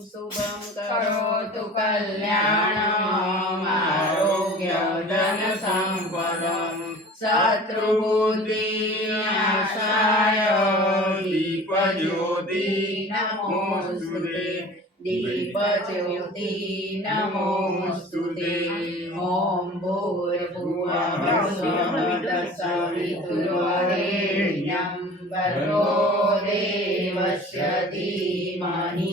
શુભમ કરોતુ કલ્યાણમ આરોગ્યમ ધનસંપદમ શત્રુબુદ્ધિ નાશાય દીપજ્યોતિ નમોસ્તુતે દીપજ્યોતિ નમોસ્તુતે ઓમ ભૂર્ભુવઃ તત્સવિતુર્વરેણ્યં ભર્ગો દેવસ્ય ધીમહિ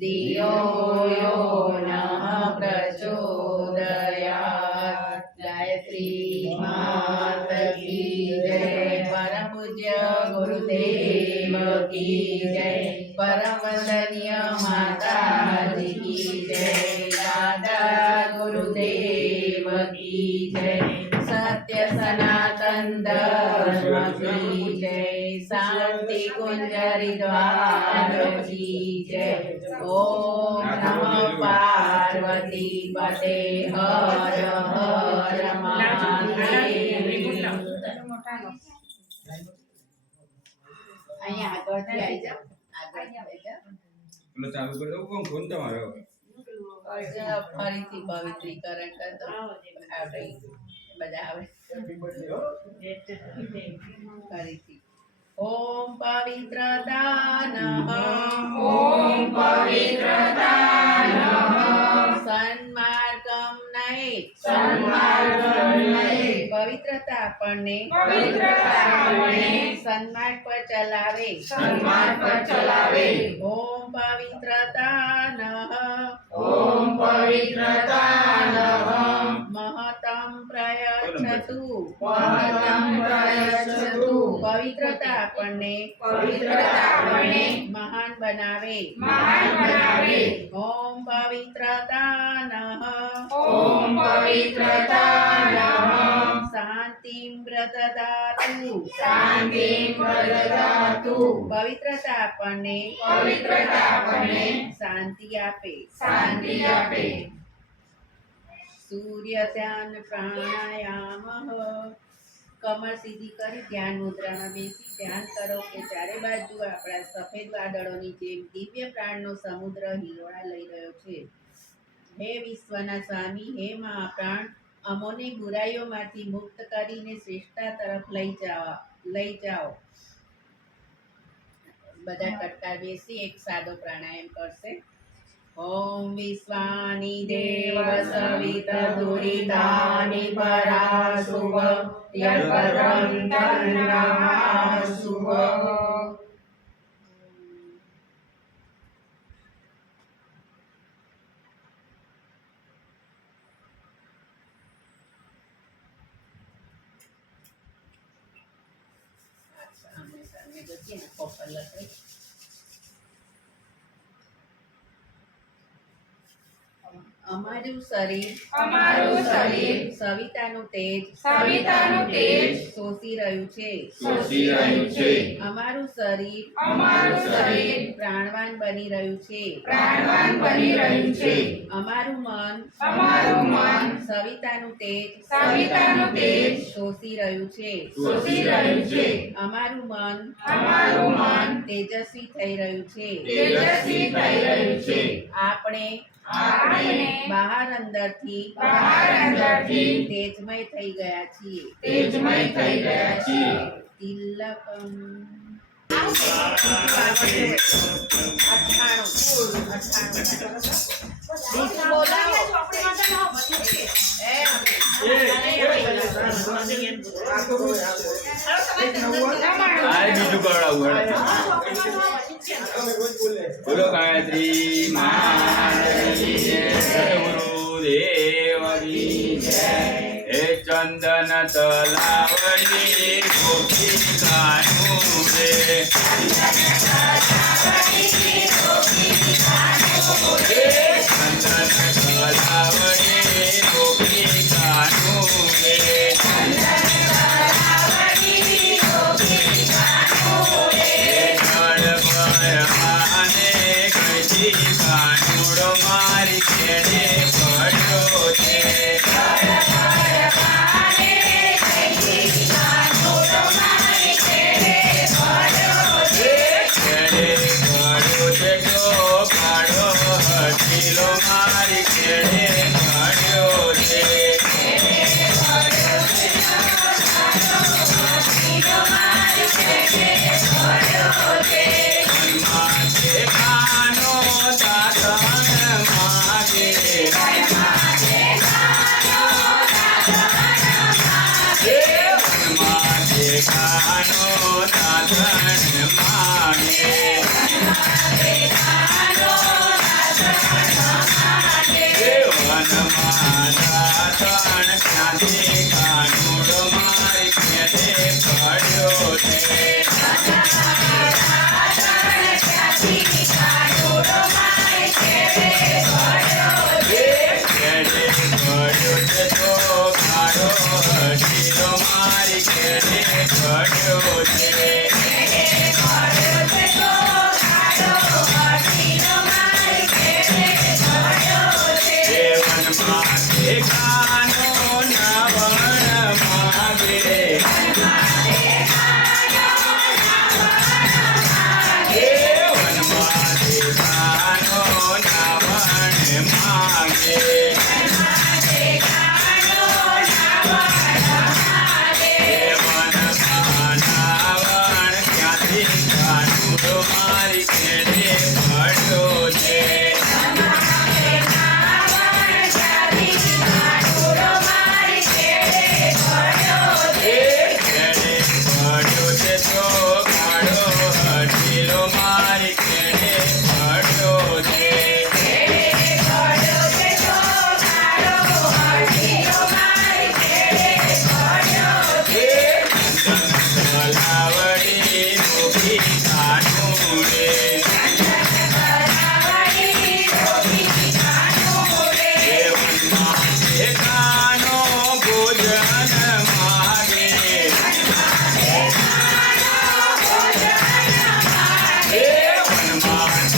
ધિયો યો નઃ પ્રચોદયાत्। ગાયત્રી માત કી જય। પરમ પૂજ્ય ગુરુદેવ કી જય। પરમ વંદનીય માતાજી કી જય। દાદા ગુરુદેવ કી જય। સત્ય સનાતન ધર્મ કી જય। શાંતિ કુંજ હરિદ્વાર કી જય। ઓમ નમઃ પાર્વતી પતે હર હર મહાદેવ। અહીંયા આગળથી આવી જાઓ, આગળથી આવી જાઓ। ચાલુ કરી દઉં કોણ ફોન તમારો ફરીથી પવિત્રીકરણ કરતો આપણે બધા આવે ફરીથી। ઓમ પવિત્રતા ઓમ પવિત્રતા સન્માર્ગમ નહીં પવિત્રતા આપણને સન્માર્ગ પર ચલાવે। ઓમ પવિત્રતા ઓમ પવિત્રતા મહતમ પ્રયચ્છતુ પવિત્રતા આપણને મહાન બનાવે। ઓમ પવિત્રતા શાંતિમ પ્રદદાતુ પવિત્રતા આપણને શાંતિ આપે। સૂર્ય ધ્યાન પ્રાણાયામ કમર સીધી કરી ધ્યાન મુદ્રામાં બેસી ધ્યાન કરો કે ચારે બાજુ આપણા સફેદ વાદળોની જેમ દિવ્ય પ્રાણનો સમુદ્ર હિલોળા લઈ રહ્યો છે। હે વિશ્વના સ્વામી, હે મહાપ્રાણ, અમોને બુરાઈઓમાંથી મુક્ત કરીને શ્રેષ્ઠતા તરફ લઈ જાઓ। બધા ટટકાર બેસી એક સાદો પ્રાણાયામ કરશે। ઓમ વિશ્વાની દેવ સવિતદુરિતાની પરાશુભ યત્પદં તન્નમાશુભ। અમારું શરીર સવિતાનું તેજ શોષી રહ્યું છે। અમારું શરીર પ્રાણવાન બની રહ્યું છે। અમારું મન સવિતાનું તેજ શોષી રહ્યું છે। અમારું મન તેજસ્વી થઈ રહ્યું છે। આપણે બહાર અંદરથી તેજમય થઈ ગયા છીએ। તિલકમ 98 બોલાવો બીજું કરાવું બોલો ગાયત્રી માતાજી ગુરુદેવ કી જય। હે ચંદન તલાવડી ગોપિકાનું રે ચંદન તલાવડી ગોપિકાનું રે મારી કેડે પડ્યો છે। કેડે પડ્યો છે જો પાડો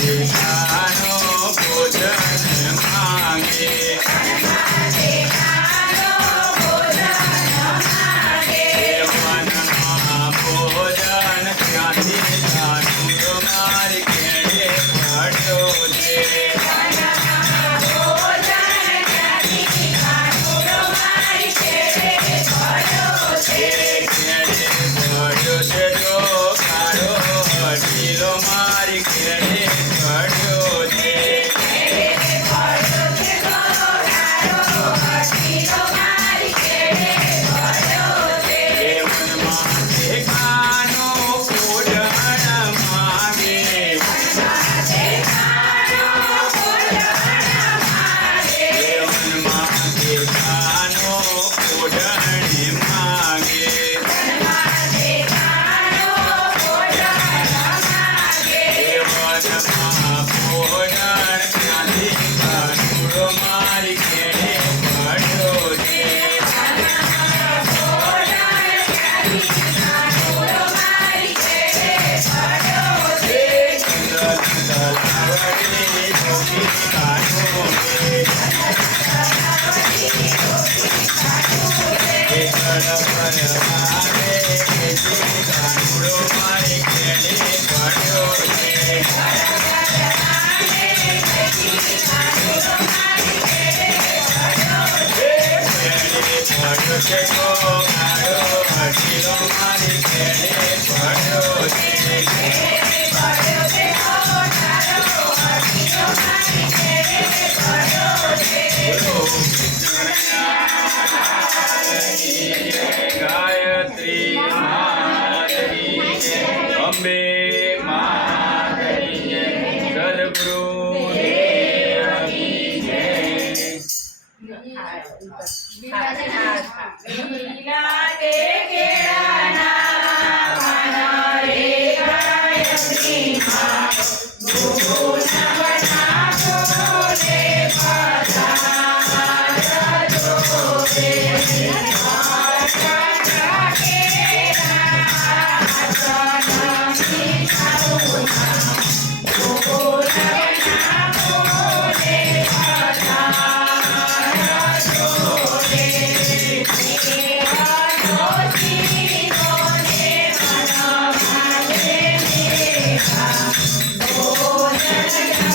દેખાનો ભોજન માંગે વનમાં ભોજન ત્યાંથી ધાનુર મારી કેળે પડ્યો છે પડ્યો છે જો કાળો હટીલો મારી કેળે પડ્યો છે વનમાં દેખાનો ભોજન માંગે વનમાં દેખાનો ભોજન માંગે વનમાં ભોજન ત્યાંથી કાનુડો મારી કેળે પડ્યો છે તલાવડી જોગી કાનુડે કાનુડો મારી કેળે પડ્યો છે પડ્યો છે તો કાળો હટીલો મારી કેળે પડ્યો છે બોલો ગાયત્રી માતરી જય, અંબે માતરી જય, સદગુરુ દેવની જય. લીલા તે કેળાના પાન રે ગાયત્રી માં ગુરુના બોલે પધાર જોરે આશા કેળા આસનમી સારુના ગુરુના બોલે પધાર જોરે ભોજન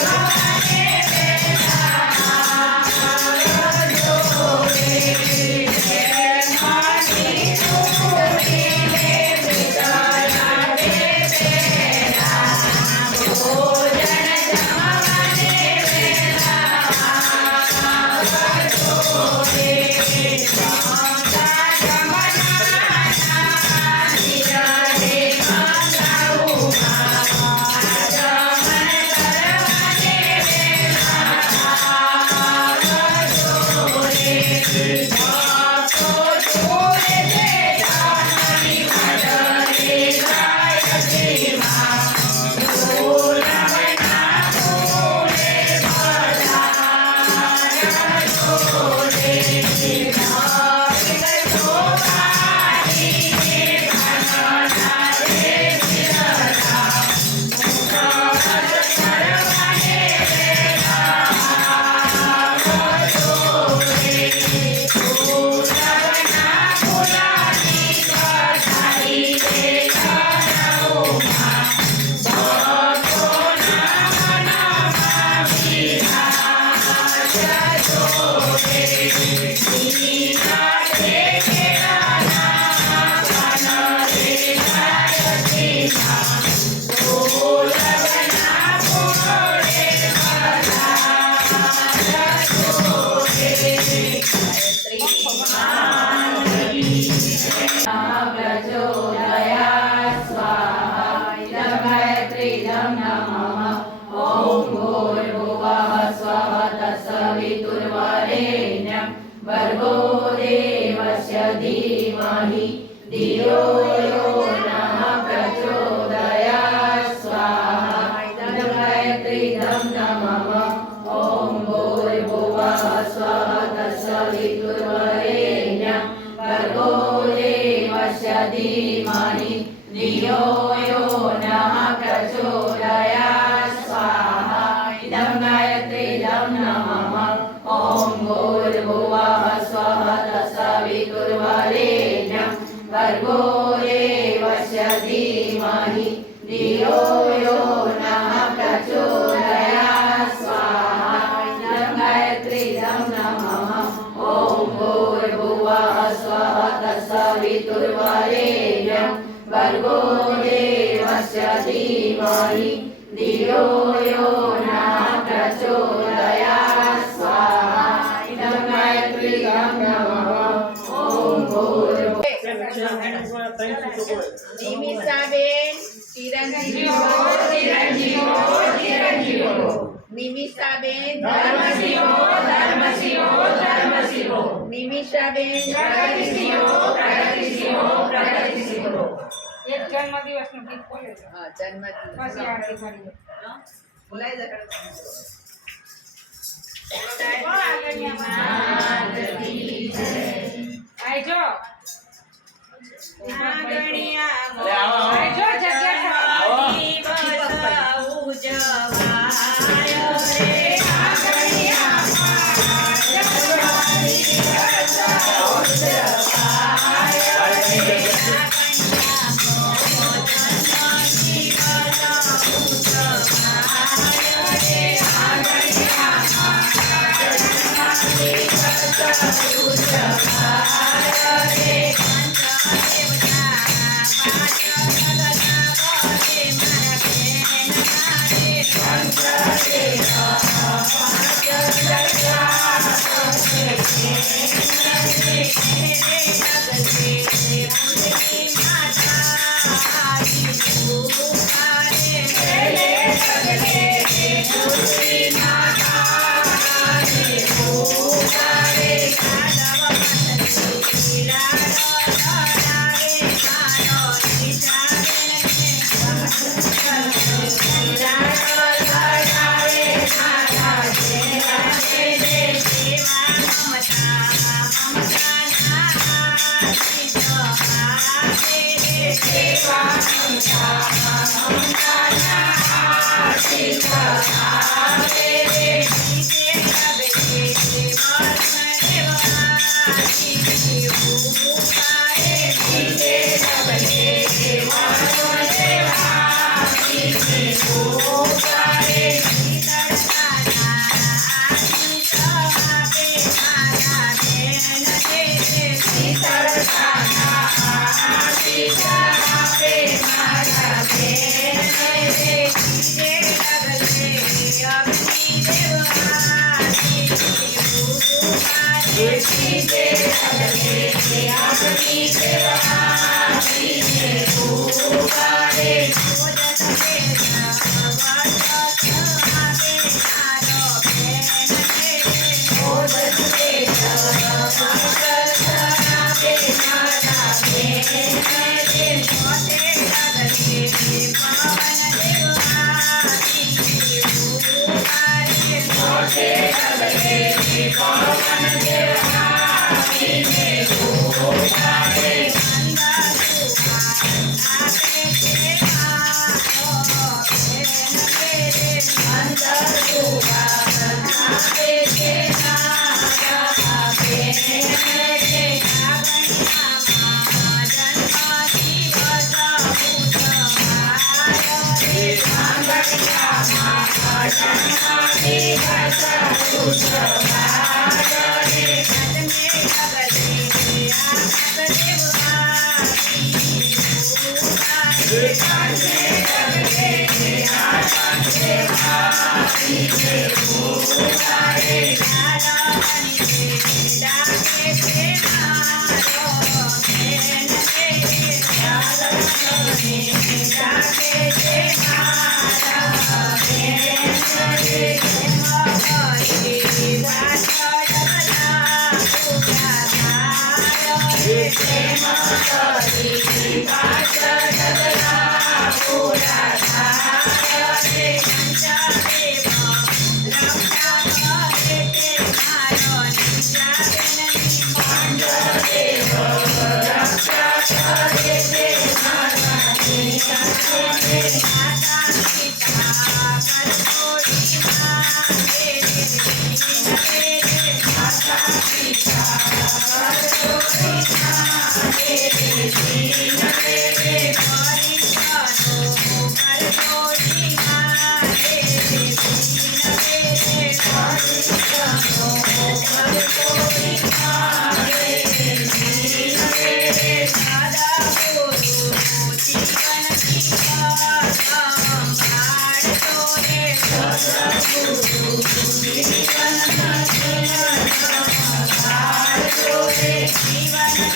वितुर्वरेण्यं भर्गो देवस्य धीमहि धियो यो नः प्रचोदयात् स्वाहा इदं गायत्रीं नमः ॐ भूर्भुवः નિમિષાબેન ચિરંજીવો નિમિષાબેન નિમિષાબેન એક જન્મદિવસનું ગીત બોલે છે. હા, જન્મદિવસ પછી આગળ કરીએ. બોલાય જરા. આજો અરે આવો, આવો. આજો જગ્યા આવો. Manjari જીવન